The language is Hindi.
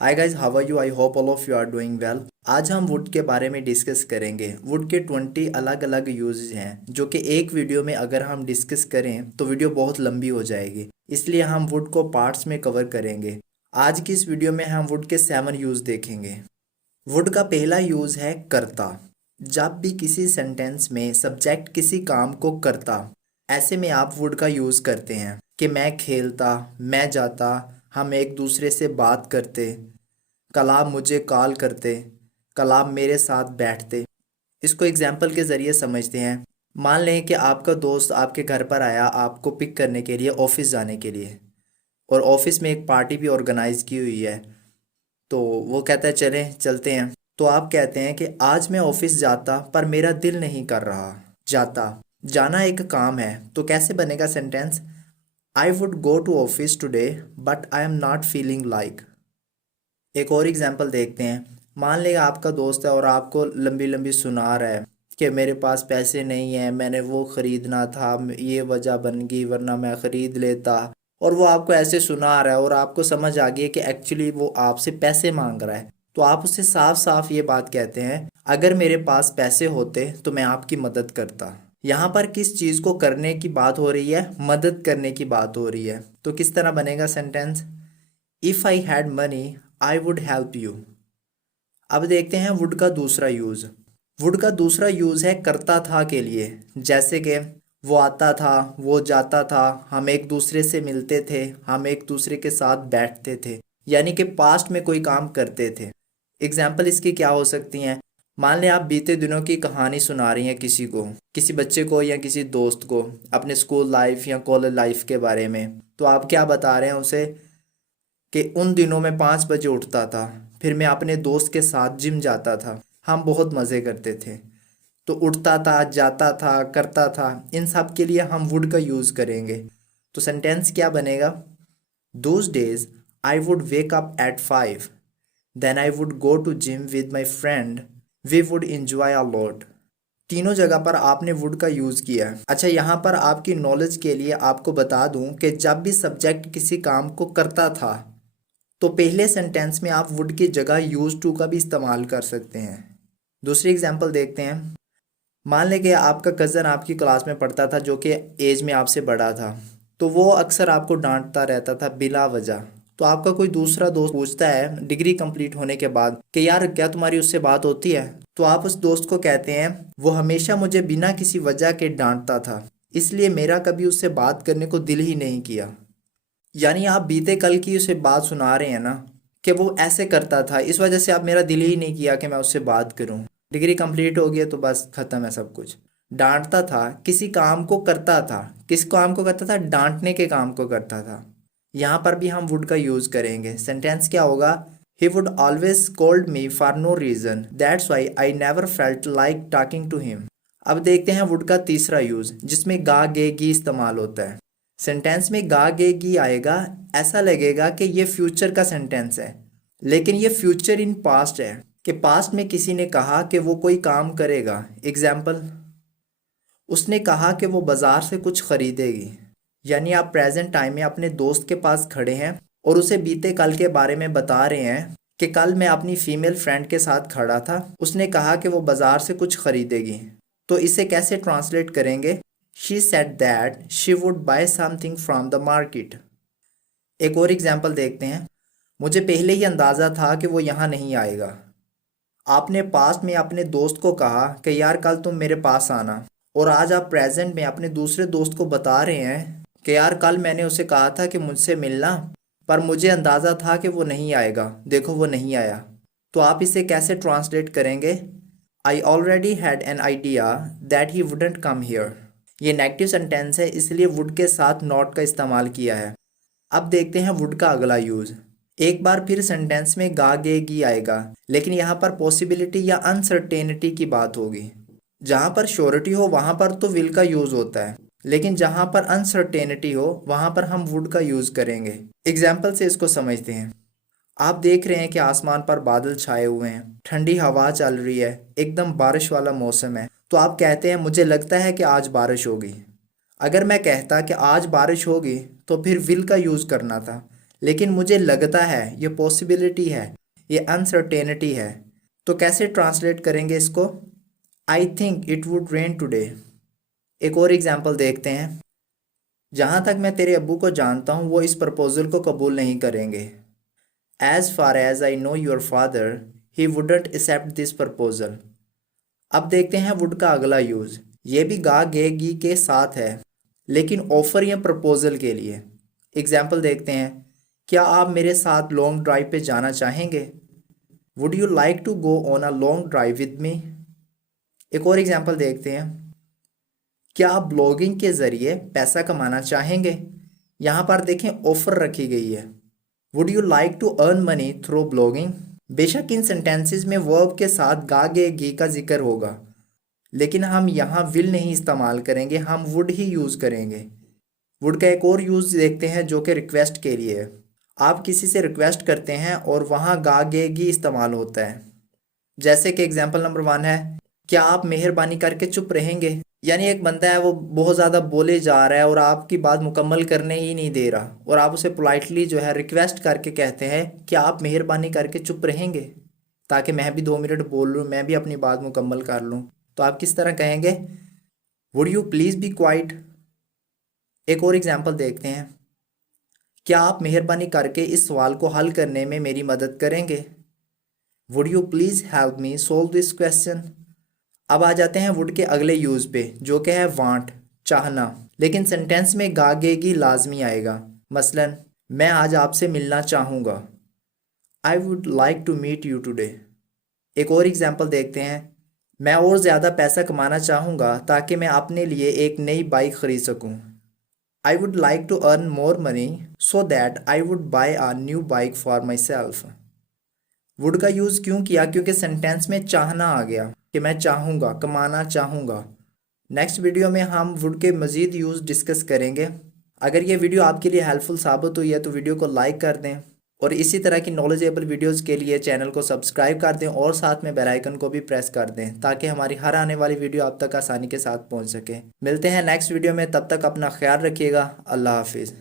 Hi guys, how are you? I hope all of you are doing well. आज हम वुड के बारे में डिस्कस करेंगे। वुड के 20 अलग अलग यूजेस हैं जो कि एक वीडियो में अगर हम डिस्कस करें तो वीडियो बहुत लंबी हो जाएगी, इसलिए हम वुड को पार्ट्स में कवर करेंगे। आज की इस वीडियो में हम वुड के 7 यूज देखेंगे। वुड का पहला यूज है करता। जब भी किसी सेंटेंस में सब्जेक्ट किसी काम को करता, ऐसे में आप वुड का यूज करते हैं कि मैं खेलता, मैं जाता, हम एक दूसरे से बात करते, कल आप मुझे कॉल करते, कल आप मेरे साथ बैठते। इसको एग्जाम्पल के ज़रिए समझते हैं। मान लें कि आपका दोस्त आपके घर पर आया आपको पिक करने के लिए ऑफिस जाने के लिए, और ऑफिस में एक पार्टी भी ऑर्गेनाइज की हुई है। तो वो कहता है चलें चलते हैं। तो आप कहते हैं कि आज मैं ऑफिस जाता पर मेरा दिल नहीं कर रहा। जाता, जाना एक काम है, तो कैसे बनेगा sentence? I would go to office today but I am not feeling like. एक और एग्जांपल देखते हैं। मान लेगा आपका दोस्त है और आपको लंबी लंबी सुना रहा है कि मेरे पास पैसे नहीं हैं, मैंने वो ख़रीदना था, ये वजह बन गई वरना मैं ख़रीद लेता। और वो आपको ऐसे सुना रहा है और आपको समझ आ गई है कि एक्चुअली वो आपसे पैसे मांग रहा है। तो आप उससे साफ साफ ये बात कहते हैं, अगर मेरे पास पैसे होते तो मैं आपकी मदद करता। यहाँ पर किस चीज़ को करने की बात हो रही है? मदद करने की बात हो रही है। तो किस तरह बनेगा sentence? If I had money I would help you. अब देखते हैं वुड का दूसरा यूज। वुड का दूसरा यूज है करता था के लिए। जैसे कि वो आता था, वो जाता था, हम एक दूसरे से मिलते थे, हम एक दूसरे के साथ बैठते थे, यानी कि पास्ट में कोई काम करते थे। एग्जाम्पल इसकी क्या हो सकती हैं? मान लें आप बीते दिनों की कहानी सुना रही हैं किसी को, किसी बच्चे को या किसी दोस्त को, अपने स्कूल लाइफ या कॉलेज लाइफ के बारे में। तो आप क्या बता रहे हैं उसे कि उन दिनों में 5 बजे उठता था, फिर मैं अपने दोस्त के साथ जिम जाता था, हम बहुत मज़े करते थे। तो उठता था, जाता था, करता था, इन सब के लिए हम वुड का यूज़ करेंगे। तो सेंटेंस क्या बनेगा? Those days I would wake up at 5, then I would go to gym with my friend, we would enjoy a lot. तीनों जगह पर आपने वुड का यूज़ किया है। अच्छा, यहाँ पर आपकी नॉलेज के लिए आपको बता दूं कि जब भी सब्जेक्ट किसी काम को करता था, तो पहले सेंटेंस में आप वुड की जगह यूज टू का भी इस्तेमाल कर सकते हैं। दूसरी एग्जांपल देखते हैं। मान लें कि आपका कज़न आपकी क्लास में पढ़ता था जो कि एज में आपसे बड़ा था, तो वो अक्सर आपको डांटता रहता था बिला वजह। तो आपका कोई दूसरा दोस्त पूछता है डिग्री कंप्लीट होने के बाद कि यार क्या तुम्हारी उससे बात होती है? तो आप उस दोस्त को कहते हैं वो हमेशा मुझे बिना किसी वजह के डांटता था, इसलिए मेरा कभी उससे बात करने को दिल ही नहीं किया। यानी आप बीते कल की उसे बात सुना रहे हैं ना, कि वो ऐसे करता था, इस वजह से आप मेरा दिल ही नहीं किया कि मैं उससे बात करूं। डिग्री कंप्लीट हो गई तो बस खत्म है सब कुछ। डांटता था, किसी काम को करता था। किस काम को करता था? डांटने के काम को करता था। यहाँ पर भी हम वुड का यूज करेंगे। सेंटेंस क्या होगा? He would always called me for no reason, that's why I never felt like talking to him. अब देखते हैं वुड का तीसरा यूज, जिसमें गा गे गी इस्तेमाल होता है। सेंटेंस में गा गे गी आएगा, ऐसा लगेगा कि ये फ्यूचर का सेंटेंस है, लेकिन ये फ्यूचर इन पास्ट है, कि पास्ट में किसी ने कहा कि वो कोई काम करेगा। एग्जाम्पल, उसने कहा कि वो बाजार से कुछ खरीदेगी। यानी आप प्रेजेंट टाइम में अपने दोस्त के पास खड़े हैं और उसे बीते कल के बारे में बता रहे हैं कि कल मैं अपनी फीमेल फ्रेंड के साथ खड़ा था, उसने कहा कि वो बाजार से कुछ खरीदेगी। तो इसे कैसे ट्रांसलेट करेंगे? She said that she would buy something from the market. एक और एग्जाम्पल देखते हैं। मुझे पहले ही अंदाज़ा था कि वो यहाँ नहीं आएगा। आपने पास्ट में अपने दोस्त को कहा कि यार कल तुम मेरे पास आना, और आज आप प्रेजेंट में अपने दूसरे दोस्त को बता रहे हैं कि यार कल मैंने उसे कहा था कि मुझसे मिलना, पर मुझे अंदाज़ा था कि वो नहीं आएगा, देखो वो नहीं आया। तो आप इसे कैसे ट्रांसलेट करेंगे? I already had an idea that he wouldn't come here. ये नेगेटिव सेंटेंस है, इसलिए वुड के साथ नॉट का इस्तेमाल किया है। अब देखते हैं वुड का अगला यूज। एक बार फिर सेंटेंस में गा गे गी आएगा, लेकिन यहाँ पर पॉसिबिलिटी या अनसर्टेनिटी की बात होगी। जहाँ पर श्योरिटी हो वहाँ पर तो विल का यूज होता है, लेकिन जहाँ पर अनसर्टेनिटी हो वहाँ पर हम वुड का यूज करेंगे। एग्जाम्पल से इसको समझते हैं। आप देख रहे हैं कि आसमान पर बादल छाए हुए हैं, ठंडी हवा चल रही है, एकदम बारिश वाला मौसम है। तो आप कहते हैं मुझे लगता है कि आज बारिश होगी। अगर मैं कहता कि आज बारिश होगी तो फिर विल का यूज़ करना था, लेकिन मुझे लगता है, ये पॉसिबिलिटी है, ये अनसर्टेनिटी है। तो कैसे ट्रांसलेट करेंगे इसको? I think it would rain today. एक और एग्जाम्पल देखते हैं। जहाँ तक मैं तेरे अब्बू को जानता हूँ वो इस प्रपोजल को कबूल नहीं करेंगे। As far as I know your father he wouldn't accept this proposal. अब देखते हैं वुड का अगला यूज। ये भी गा गे गी के साथ है, लेकिन ऑफर या प्रपोजल के लिए। एग्जाम्पल देखते हैं। क्या आप मेरे साथ लॉन्ग ड्राइव पे जाना चाहेंगे? Would you like to go on a long drive with me? एक और एग्जाम्पल देखते हैं। क्या आप ब्लॉगिंग के ज़रिए पैसा कमाना चाहेंगे? यहाँ पर देखें ऑफर रखी गई है। Would you like to earn money through blogging? बेशक इन सेंटेंसेस में वर्ब के साथ गा गे गी का जिक्र होगा, लेकिन हम यहाँ विल नहीं इस्तेमाल करेंगे, हम वुड ही यूज़ करेंगे। वुड का एक और यूज़ देखते हैं जो कि रिक्वेस्ट के लिए है। आप किसी से रिक्वेस्ट करते हैं और वहाँ गा गे गी इस्तेमाल होता है। जैसे कि एग्जाम्पल नंबर 1 है, क्या आप मेहरबानी करके चुप रहेंगे? यानी एक बंदा है वो बहुत ज़्यादा बोले जा रहा है और आपकी बात मुकम्मल करने ही नहीं दे रहा, और आप उसे पोलाइटली जो है रिक्वेस्ट करके कहते हैं कि आप मेहरबानी करके चुप रहेंगे ताकि मैं भी 2 मिनट बोल लूँ, मैं भी अपनी बात मुकम्मल कर लूँ। तो आप किस तरह कहेंगे? Would you please be quite. एक और एग्जाम्पल देखते हैं। क्या आप मेहरबानी करके इस सवाल को हल करने में मेरी मदद करेंगे? Would you please help me solve this question. अब आ जाते हैं वुड के अगले यूज़ पे जो कि है वांट, चाहना। लेकिन सेंटेंस में गागेगी लाजमी आएगा। मसलन, मैं आज आपसे मिलना चाहूँगा। I would like to meet you today. एक और एग्जाम्पल देखते हैं। मैं और ज़्यादा पैसा कमाना चाहूँगा ताकि मैं अपने लिए एक नई बाइक ख़रीद सकूँ। I would like to earn more money so that I would buy a new bike for myself. Would का यूज़ क्यों किया? क्योंकि सेंटेंस में चाहना आ गया कि मैं चाहूँगा, कमाना चाहूँगा। नेक्स्ट वीडियो में हम वुड के मज़ीद यूज़ डिस्कस करेंगे। अगर ये वीडियो आपके लिए हेल्पफुल साबित हुई है तो वीडियो को लाइक कर दें, और इसी तरह की नॉलेजेबल वीडियोस के लिए चैनल को सब्सक्राइब कर दें और साथ में बेल आइकन को भी प्रेस कर दें ताकि हमारी हर आने वाली वीडियो आप तक आसानी के साथ पहुंच सके। मिलते हैं नेक्स्ट वीडियो में, तब तक अपना ख्याल रखिएगा। अल्लाह हाफिज़।